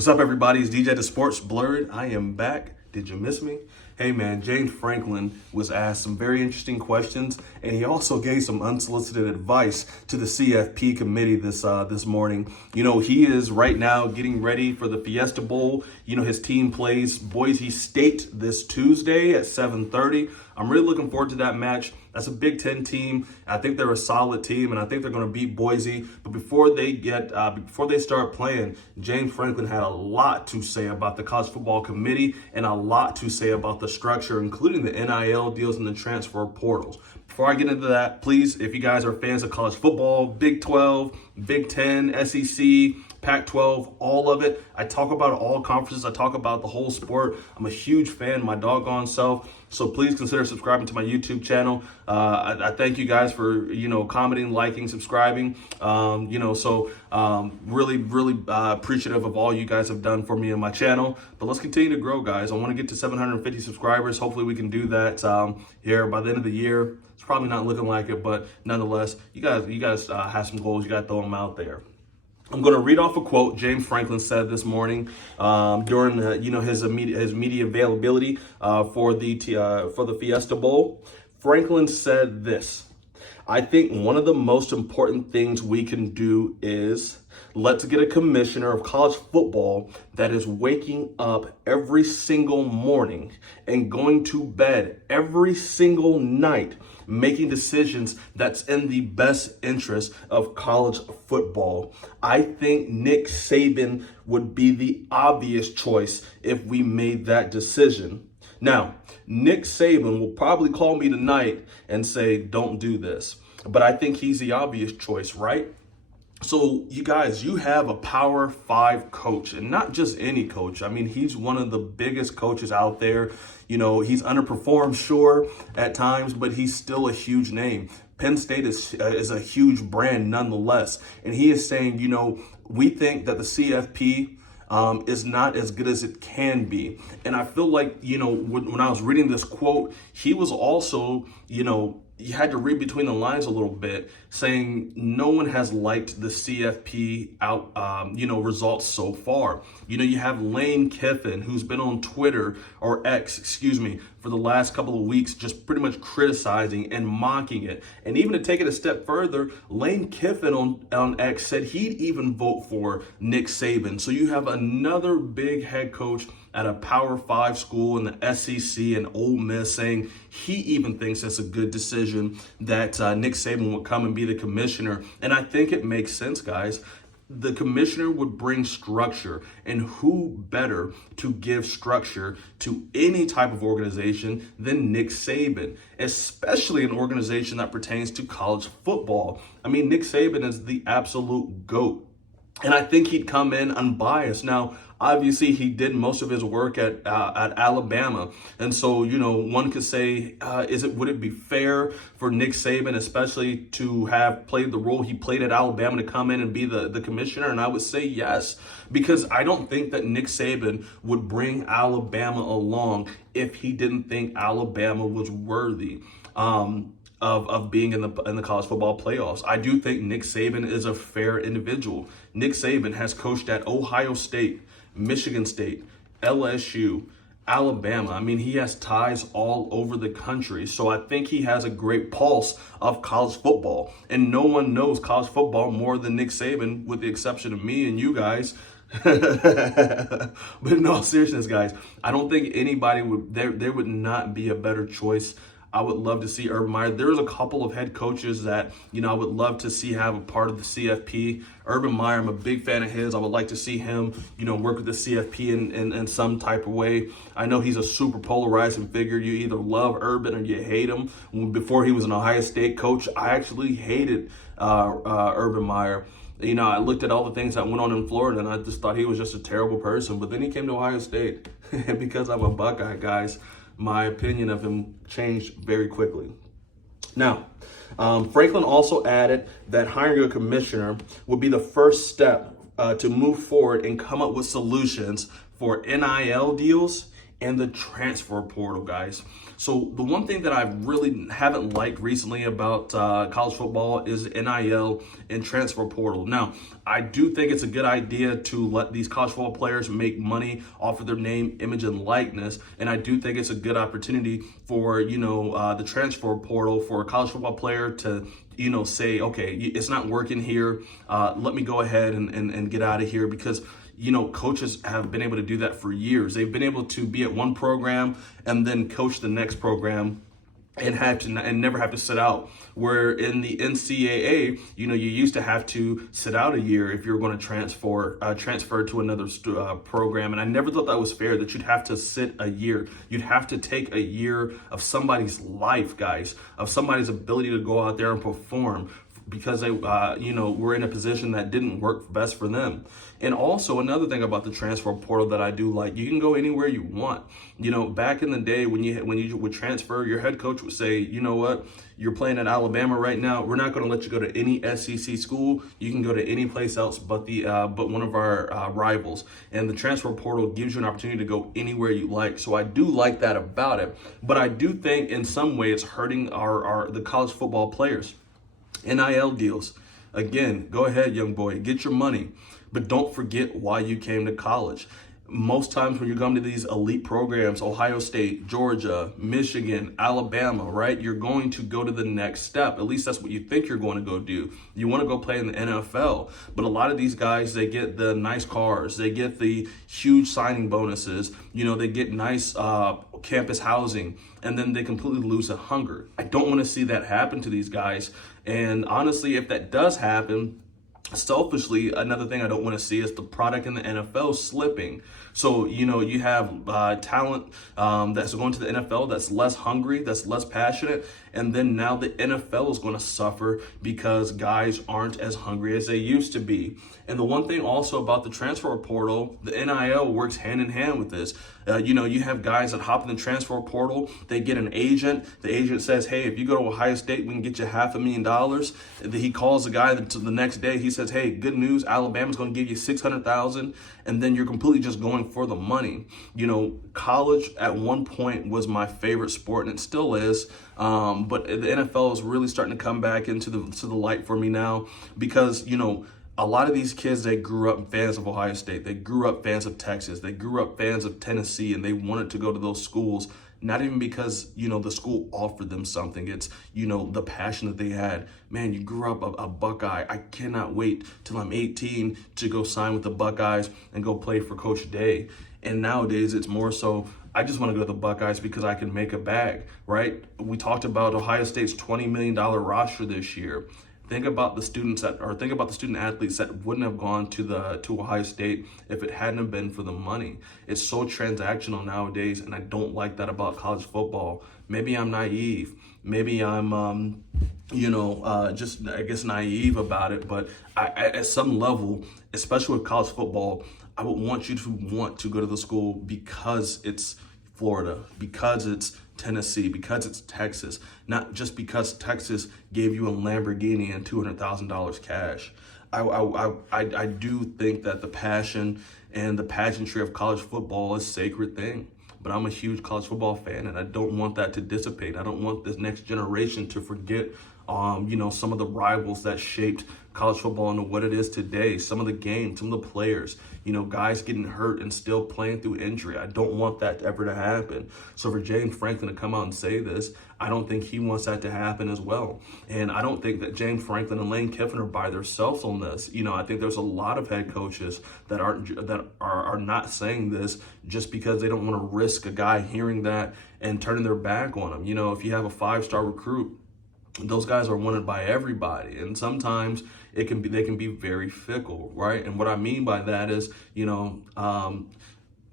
What's up, everybody? It's DJ the Sports Blurred. I am back. Did you miss me? Hey, man, James Franklin was asked some very interesting questions, and he also gave some unsolicited advice to the CFP committee this morning. You know, he is right now getting ready for the Fiesta Bowl. You know, his team plays Boise State this Tuesday at 7:30. I'm really looking forward to that match. That's a Big Ten team. I think they're a solid team, and I think they're going to beat Boise. But before they start playing, James Franklin had a lot to say about the college football committee and a lot to say about the structure, including the NIL deals and the transfer portals. Before I get into that, please, if you guys are fans of college football, Big 12, Big 10, SEC, Pac-12, all of it. I talk about all conferences. I talk about the whole sport. I'm a huge fan, my doggone self. So please consider subscribing to my YouTube channel. I thank you guys for, commenting, liking, subscribing. Really appreciative of all you guys have done for me and my channel. But let's continue to grow, guys. I want to get to 750 subscribers. Hopefully we can do that here by the end of the year. It's probably not looking like it, but nonetheless, you guys have some goals. You got to throw them out there. I'm going to read off a quote James Franklin said this morning during his media availability for the Fiesta Bowl. Franklin said this: "I think one of the most important things we can do is let's get a commissioner of college football that is waking up every single morning and going to bed every single night making decisions that's in the best interest of college football. I think Nick Saban would be the obvious choice if we made that decision." Now, Nick Saban will probably call me tonight and say, "Don't do this." But I think he's the obvious choice, right? So you guys, you have a Power 5 coach, and not just any coach. I mean, he's one of the biggest coaches out there. You know, he's underperformed, sure, at times, but he's still a huge name. Penn State is a huge brand nonetheless. And he is saying, we think that the CFP is not as good as it can be. And I feel like, when I was reading this quote, he was also, you had to read between the lines a little bit, saying no one has liked the CFP results so far. You have Lane Kiffin, who's been on Twitter, or X, for the last couple of weeks, just pretty much criticizing and mocking it. And even to take it a step further, Lane Kiffin on X said he'd even vote for Nick Saban. So you have another big head coach at a Power 5 school in the SEC and Ole Miss saying he even thinks it's a good decision that Nick Saban would come and be the commissioner. And I think it makes sense, guys. The commissioner would bring structure, and who better to give structure to any type of organization than Nick Saban, especially an organization that pertains to college football. I mean, Nick Saban is the absolute GOAT. And I think he'd come in unbiased. Now, obviously, he did most of his work at Alabama. And so, one could say, would it be fair for Nick Saban, especially to have played the role he played at Alabama, to come in and be the commissioner? And I would say yes, because I don't think that Nick Saban would bring Alabama along if he didn't think Alabama was worthy of being in the college football playoffs. I do think Nick Saban is a fair individual. Nick Saban has coached at Ohio State, Michigan State, LSU, Alabama. I mean, he has ties all over the country. So I think he has a great pulse of college football. And no one knows college football more than Nick Saban, with the exception of me and you guys. But in all seriousness, guys, I don't think anybody there would not be a better choice. I would love to see Urban Meyer. There's a couple of head coaches that, I would love to see have a part of the CFP. Urban Meyer, I'm a big fan of his. I would like to see him, work with the CFP in some type of way. I know he's a super polarizing figure. You either love Urban or you hate him. Before he was an Ohio State coach, I actually hated Urban Meyer. I looked at all the things that went on in Florida, and I just thought he was just a terrible person. But then he came to Ohio State. And because I'm a Buckeye, guys, my opinion of him changed very quickly. Now, Franklin also added that hiring a commissioner would be the first step to move forward and come up with solutions for NIL deals and the transfer portal, guys. So the one thing that I really haven't liked recently about college football is NIL and transfer portal. Now, I do think it's a good idea to let these college football players make money off of their name, image, and likeness. And I do think it's a good opportunity for, the transfer portal for a college football player to, say, okay, it's not working here. Let me go ahead and get out of here, because coaches have been able to do that for years. They've been able to be at one program and then coach the next program and never have to sit out. Where in the NCAA, you used to have to sit out a year if you were going to transfer to another program. And I never thought that was fair, that you'd have to sit a year. You'd have to take a year of somebody's life, guys, of somebody's ability to go out there and perform, because they, were in a position that didn't work best for them. And also another thing about the transfer portal that I do like, you can go anywhere you want. Back in the day when you would transfer, your head coach would say, you know what, you're playing at Alabama right now. We're not going to let you go to any SEC school. You can go to any place else but one of our rivals. And the transfer portal gives you an opportunity to go anywhere you like. So I do like that about it. But I do think in some way it's hurting the college football players. NIL deals. Again, go ahead, young boy, get your money, but don't forget why you came to college. Most times when you come to these elite programs, Ohio State, Georgia, Michigan, Alabama, right? You're going to go to the next step. At least that's what you think you're going to go do. You want to go play in the NFL. But a lot of these guys, they get the nice cars. They get the huge signing bonuses. They get nice campus housing. And then they completely lose the hunger. I don't want to see that happen to these guys. And honestly, if that does happen, selfishly, another thing I don't want to see is the product in the NFL slipping. So, you have talent that's going to the NFL that's less hungry, that's less passionate. And then now the NFL is going to suffer because guys aren't as hungry as they used to be. And the one thing also about the transfer portal, the NIL works hand in hand with this. You have guys that hop in the transfer portal, they get an agent. The agent says, hey, if you go to Ohio State, we can get you $500,000. He calls the guy the next day. He says, hey, good news, Alabama's going to give you $600,000. And then you're completely just going for the money. College at one point was my favorite sport, and it still is. But the NFL is really starting to come back into the light for me now, because, a lot of these kids, they grew up fans of Ohio State. They grew up fans of Texas. They grew up fans of Tennessee, and they wanted to go to those schools, not even because, the school offered them something. It's, the passion that they had. Man, you grew up a Buckeye. I cannot wait till I'm 18 to go sign with the Buckeyes and go play for Coach Day. And nowadays, it's more so, I just want to go to the Buckeyes because I can make a bag, right? We talked about Ohio State's $20 million roster this year. Think about the student athletes that wouldn't have gone to Ohio State if it hadn't have been for the money. It's so transactional nowadays, and I don't like that about college football. Maybe I'm naive. Maybe I'm, just I guess naive about it. But at some level, especially with college football, I would want you to want to go to the school because it's Florida, because it's Tennessee, because it's Texas, not just because Texas gave you a Lamborghini and $200,000 cash. I do think that the passion and the pageantry of college football is a sacred thing. But I'm a huge college football fan, and I don't want that to dissipate. I don't want this next generation to forget, some of the rivals that shaped college football into what it is today. Some of the games, some of the players, guys getting hurt and still playing through injury. I don't want that ever to happen. So for James Franklin to come out and say this, I don't think he wants that to happen as well. And I don't think that James Franklin and Lane Kiffin are by themselves on this. I think there's a lot of head coaches that are not saying this just because they don't want to risk a guy hearing that and turning their back on him. If you have a 5-star recruit, those guys are wanted by everybody, and sometimes they can be very fickle, right? And what I mean by that is,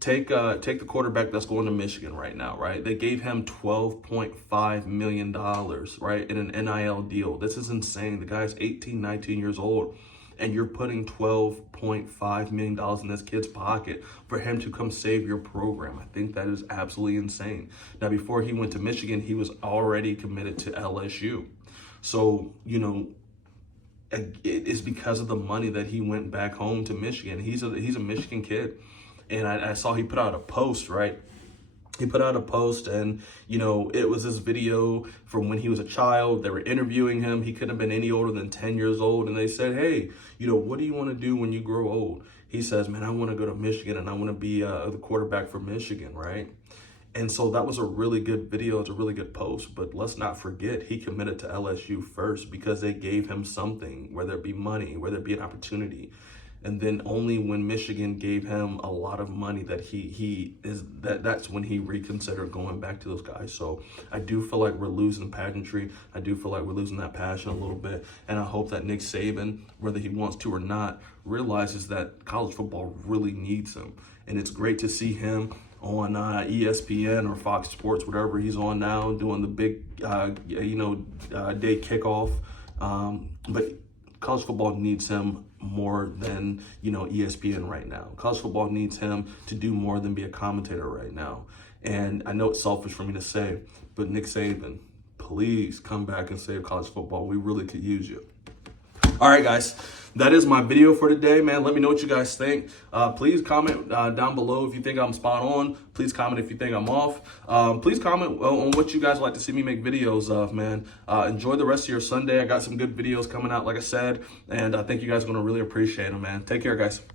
take the quarterback that's going to Michigan right now, right? They gave him $12.5 million, right, in an NIL deal. This is insane. The guy's 18, 19 years old, and you're putting $12.5 million in this kid's pocket for him to come save your program. I think that is absolutely insane. Now, before he went to Michigan, he was already committed to LSU. So, it's because of the money that he went back home to Michigan. He's a Michigan kid. And I saw he put out a post, right? He put out a post, and it was this video from when he was a child. They were interviewing him. He couldn't have been any older than 10 years old. And they said, hey, what do you want to do when you grow old? He says, man, I want to go to Michigan, and I want to be the quarterback for Michigan, right? And so that was a really good video. It's a really good post. But let's not forget, he committed to LSU first because they gave him something, whether it be money, whether it be an opportunity. And then only when Michigan gave him a lot of money that's when he reconsidered going back to those guys. So I do feel like we're losing pageantry. I do feel like we're losing that passion a little bit. And I hope that Nick Saban, whether he wants to or not, realizes that college football really needs him. And it's great to see him on ESPN or Fox Sports, whatever he's on now, doing the big, day kickoff. But college football needs him more than, ESPN right now. College football needs him to do more than be a commentator right now. And I know it's selfish for me to say, but Nick Saban, please come back and save college football. We really could use you. All right, guys, that is my video for today, man. Let me know what you guys think. Please comment down below if you think I'm spot on. Please comment if you think I'm off. Please comment on what you guys like to see me make videos of, man. Enjoy the rest of your Sunday. I got some good videos coming out, like I said, and I think you guys are going to really appreciate them, man. Take care, guys.